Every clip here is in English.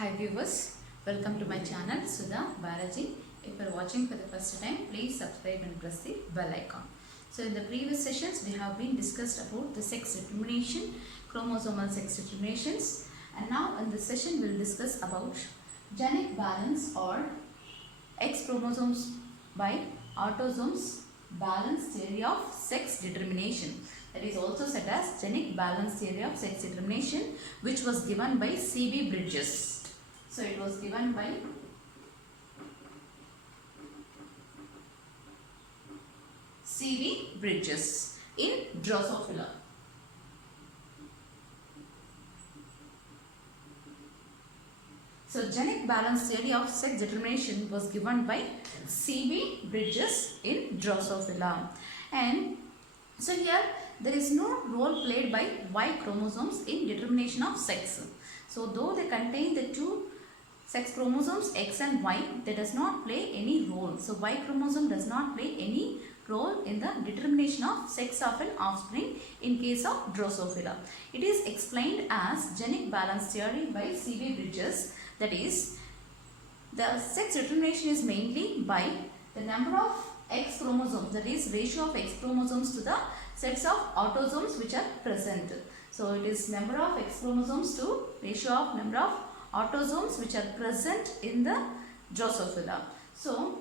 Hi viewers, welcome to my channel Sudha Balaji. If you are watching for the first time, please subscribe and press the bell icon. So in the previous sessions, we have been discussed about the sex determination, chromosomal sex determinations, and now in this session we will discuss about genic balance or X chromosomes by autosomes balance theory of sex determination. That is also said as genic balance theory of sex determination, which was given by C.B. Bridges. So it was given by C.B. Bridges in Drosophila. So genic balance theory of sex determination was given by C.B. Bridges in Drosophila. And so here there is no role played by Y chromosomes in determination of sex. So though they contain the two sex chromosomes X and Y, they does not play any role. So Y chromosome does not play any role in the determination of sex of an offspring in case of Drosophila. It is explained as genic balance theory by C.B. Bridges. That is, the sex determination is mainly by the number of X chromosomes, that is ratio of X chromosomes to the sets of autosomes which are present. So it is number of X chromosomes to ratio of number of autosomes which are present in the Drosophila. So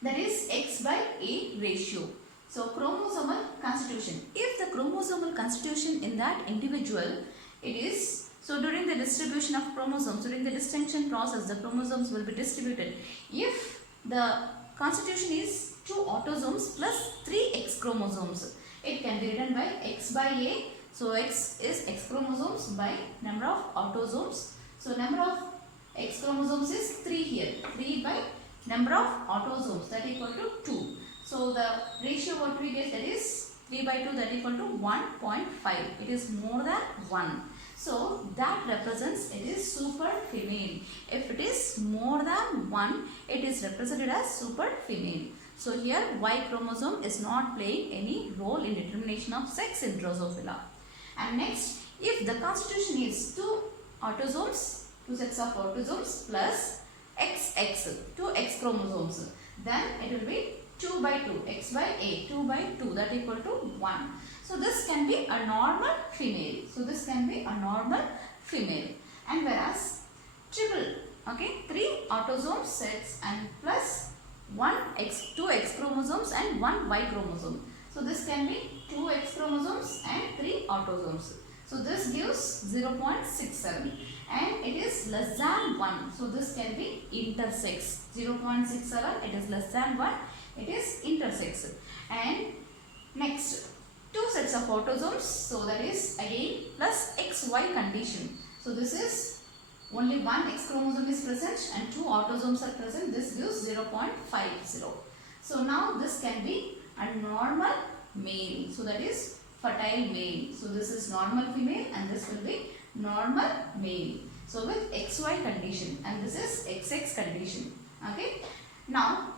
that is X by A ratio. So chromosomal constitution. If the chromosomal constitution in that individual, it is, so during the distribution of chromosomes, during the distinction process, the chromosomes will be distributed. If the constitution is 2 autosomes plus 3 X chromosomes, it can be written by X by A. So X is X chromosomes by number of autosomes. So number of X chromosomes is 3 here. 3 by number of autosomes, that equal to 2. So the ratio what we get, that is 3 by 2, that equal to 1.5. It is more than 1. So that represents it is super female. If it is more than 1, it is represented as super female. So here Y chromosome is not playing any role in determination of sex in Drosophila. And next, if the constitution is 2 autosomes, 2 sets of autosomes plus XX, 2 X chromosomes, then it will be 2 by 2, X by A, 2 by 2, that equal to 1. So this can be a normal female. So this can be a normal female. And whereas triple, okay, 3 autosome sets and plus 2 X chromosomes and 1 Y chromosome. So this can be 2 X chromosomes and 3 autosomes. So this gives 0.67 and it is less than 1. So this can be intersex. 0.67, it is less than 1, it is intersex. And next, 2 sets of autosomes. So that is again plus XY condition. So this is only 1 X chromosome is present and 2 autosomes are present. This gives 0.50. So now this can be a normal male. So that is fertile male. So this is normal female and this will be normal male. So with XY condition and this is XX condition. Okay. Now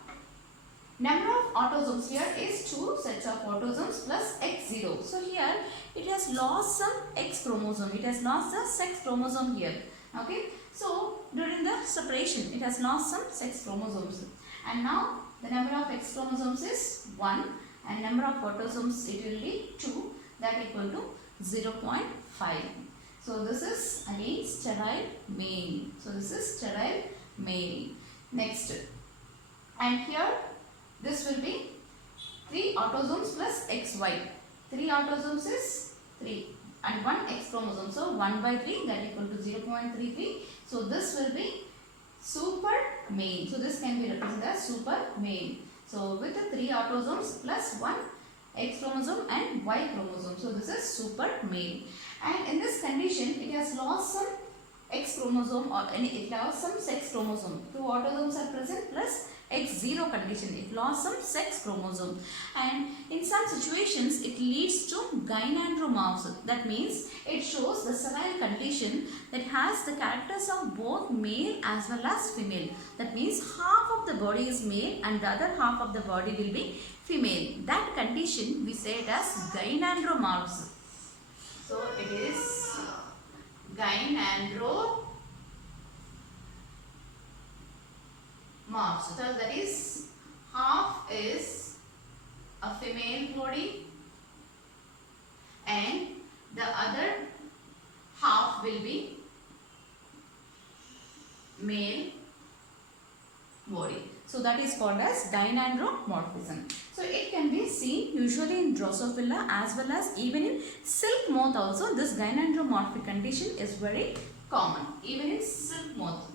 number of autosomes here is 2 sets of autosomes plus X0. So here it has lost some X chromosome. It has lost the sex chromosome here. Okay. So during the separation it has lost some sex chromosomes. And now the number of X chromosomes is 1 and number of autosomes it will be 2, that equal to 0.5. So this is again sterile male. So this is sterile male. Next, and here this will be 3 autosomes plus XY. 3 autosomes is 3 and 1 X chromosome. So 1 by 3, that equal to 0.33. So this will be super male. So this can be represented as super male. So with the 3 autosomes plus 1 X chromosome and Y chromosome. So this is super male. And in this condition, it has lost some X chromosome or it lost some sex chromosome. 2 autosomes are present plus X0 condition. It lost some sex chromosome. And in some situations, it leads to gynandromorphism. That means it shows the sterile condition that has the characters of both male as well as female. That means half of the body is male and the other half of the body will be female. That condition we say it as gynandromorphism. So it is gynandromorphism. morphs. So that is half is a female body and the other half will be male body. So that is called as gynandromorphism. So it can be seen usually in Drosophila as well as even in silk moth also. This gynandromorphic condition is very common even in silk moth.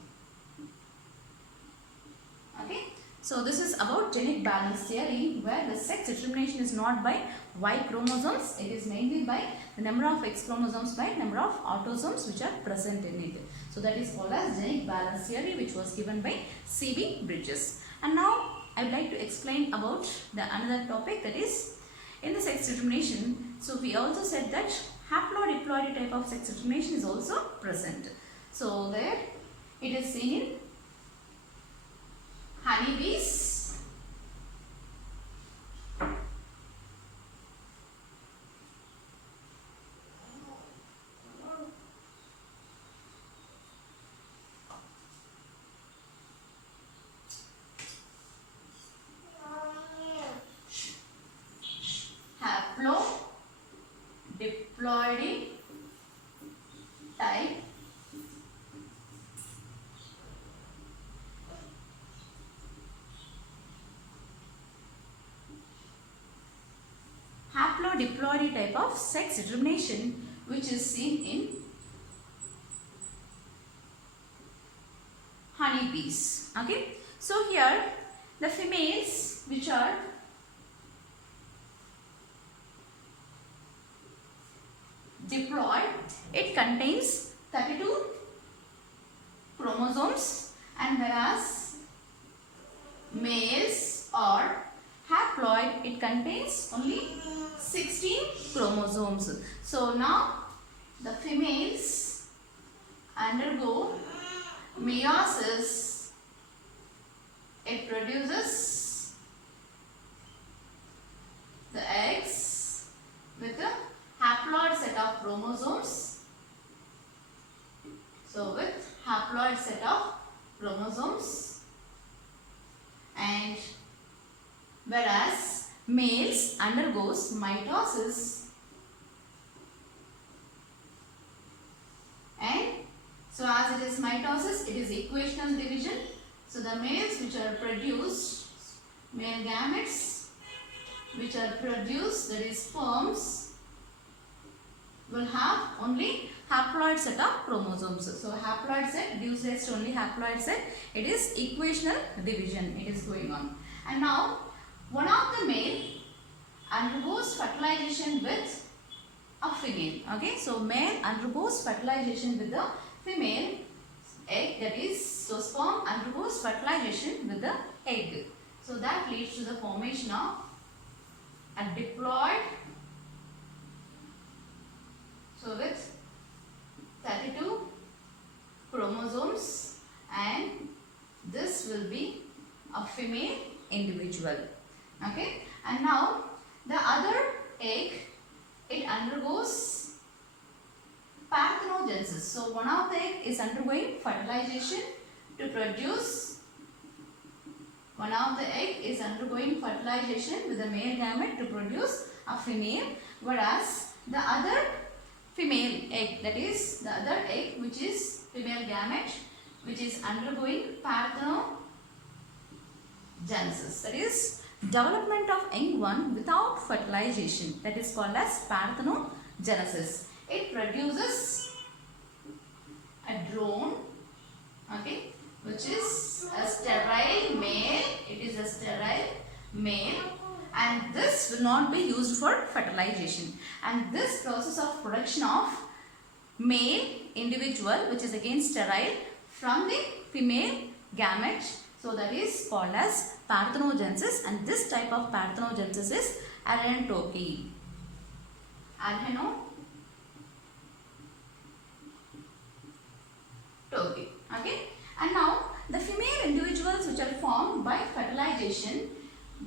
Okay. So this is about genic balance theory, where the sex determination is not by Y chromosomes, it is mainly by the number of X chromosomes by number of autosomes which are present in it. So that is called as genic balance theory, which was given by C.B. Bridges. And now I would like to explain about the another topic, that is in the sex determination. So we also said that haplodiploidy type of sex determination is also present. So there it is seen in honeybees, haplodiploidy type haplodiploidy type of sex determination which is seen in honeybees. Okay, so here the females which are diploid, it contains 32 chromosomes, and whereas males or haploid, it contains only 16 chromosomes. So now the females undergo meiosis. It produces the eggs with a haploid set of chromosomes. So with haploid set of chromosomes, and whereas males undergoes mitosis, and so as it is mitosis, it is equational division. So the males which are produced, male gametes which are produced, that is sperms, will have only haploid set of chromosomes. So haploid set gives rise to only haploid set. It is equational division, it is going on. And now one of the male undergoes fertilization with a female. Okay, so male undergoes fertilization with the female egg, that is, so sperm undergoes fertilization with the egg. So that leads to the formation of a diploid. So with 32 chromosomes, and this will be a female individual. Okay, and now the other egg, it undergoes parthenogenesis. So one of the egg is undergoing fertilization to produce, one of the egg is undergoing fertilization with the male gamete to produce a female, whereas the other female egg, that is the other egg which is female gamete, which is undergoing parthenogenesis, that is development of young one without fertilization, that is called as parthenogenesis. It produces a drone, okay, which is a sterile male. It is a sterile male, and this will not be used for fertilization. And this process of production of male individual, which is again sterile, from the female gamete, so that is called as parthenogenesis, and this type of parthenogenesis is adenotopy. Okay, and now the female individuals which are formed by fertilization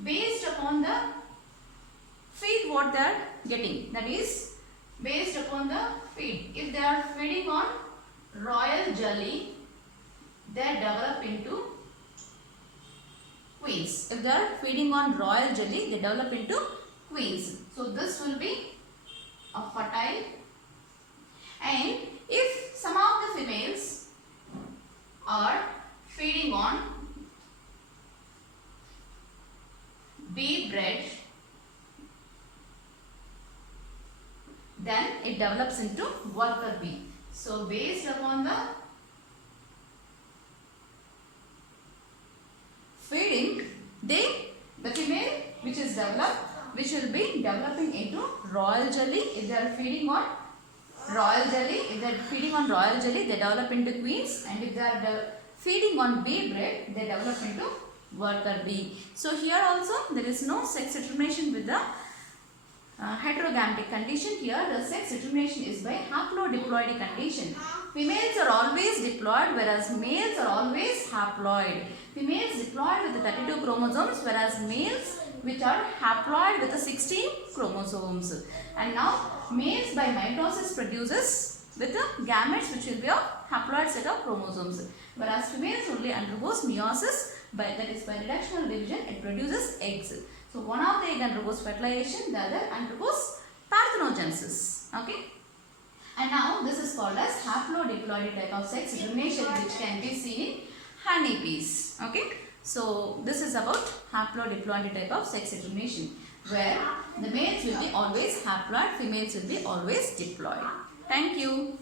based upon the feed what they are getting, that is based upon the feed. If they are feeding on royal jelly, they develop into queens. If they are feeding on royal jelly, they develop into queens. So this will be a fertile. And if some of the females are feeding on bee bread, then it develops into worker bee. So based upon the feeding, the female which is developed, which will be developing into royal jelly. If they are feeding on royal jelly, they develop into queens, and if they are feeding on bee bread, they develop into worker bee. So here also there is no sex determination with the heterogametic condition. Here the sex determination is by haplodiploidy condition. Females are always diploid, whereas males are always haploid. Females diploid with the 32 chromosomes, whereas males which are haploid with the 16 chromosomes. And now males by mitosis produces with the gametes which will be a haploid set of chromosomes, whereas females only undergoes meiosis, that is by reductional division it produces eggs. So one of the egg undergoes fertilization, the other undergoes parthenogenesis. Okay. And now this is called as haplodiploidy type of sex determination, which can be seen in honeybees. Okay. So this is about haplodiploidy type of sex determination, where the males will be always haploid, females will be always diploid. Thank you.